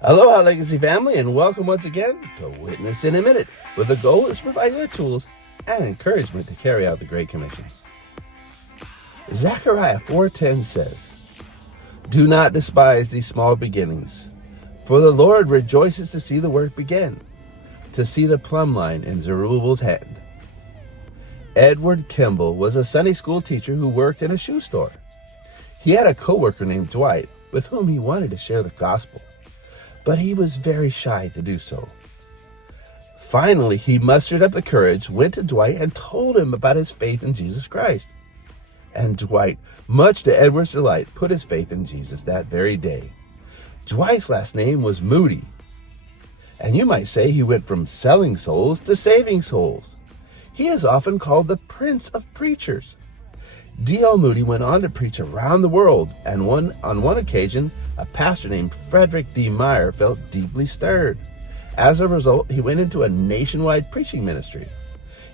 Aloha, Legacy family, and welcome once again to Witness in a Minute, where the goal is to provide you the tools and encouragement to carry out the Great Commission. Zechariah 4:10 says, "Do not despise these small beginnings, for the Lord rejoices to see the work begin, to see the plumb line in Zerubbabel's hand." Edward Kimball was a Sunday school teacher who worked in a shoe store. He had a coworker named Dwight with whom he wanted to share the gospel, but he was very shy to do so. Finally, he mustered up the courage, went to Dwight, and told him about his faith in Jesus Christ. And Dwight, much to Edward's delight, put his faith in Jesus that very day. Dwight's last name was Moody. And you might say he went from selling souls to saving souls. He is often called the Prince of Preachers. D.L. Moody went on to preach around the world, and on one occasion, a pastor named Frederick D. Meyer felt deeply stirred. As a result, he went into a nationwide preaching ministry.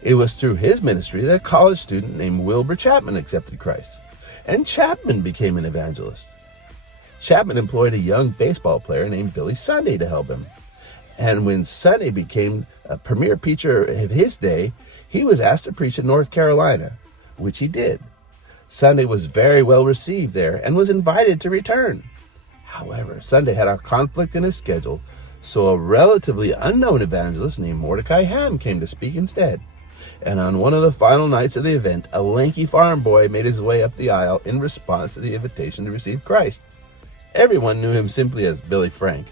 It was through his ministry that a college student named Wilbur Chapman accepted Christ, and Chapman became an evangelist. Chapman employed a young baseball player named Billy Sunday to help him. And when Sunday became a premier preacher of his day, he was asked to preach in North Carolina, which he did. Sunday was very well received there and was invited to return. However, Sunday had a conflict in his schedule, so a relatively unknown evangelist named Mordecai Ham came to speak instead. And on one of the final nights of the event, a lanky farm boy made his way up the aisle in response to the invitation to receive Christ. Everyone knew him simply as Billy Frank,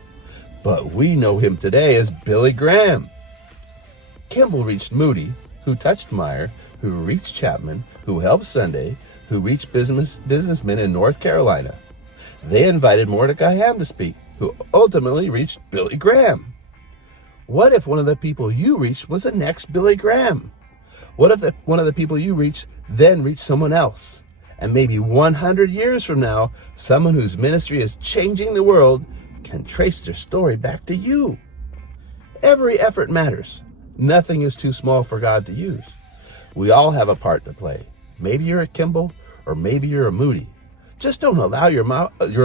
but we know him today as Billy Graham. Kimball reached Moody, who touched Meyer, who reached Chapman, who helped Sunday, who reached businessmen in North Carolina. They invited Mordecai Ham to speak, who ultimately reached Billy Graham. What if one of the people you reached was the next Billy Graham? What if one of the people you reached then reached someone else? And maybe 100 years from now, someone whose ministry is changing the world can trace their story back to you. Every effort matters. Nothing is too small for God to use. We all have a part to play. Maybe you're a Kimball, or maybe you're a Moody. Just don't allow your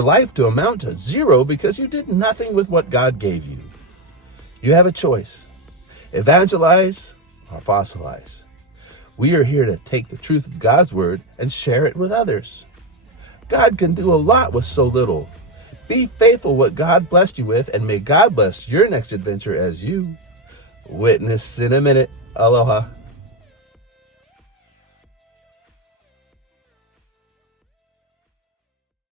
life to amount to zero because you did nothing with what God gave you. You have a choice: evangelize or fossilize. We are here to take the truth of God's word and share it with others. God can do a lot with so little. Be faithful what God blessed you with, and may God bless your next adventure as you witness in a minute. Aloha.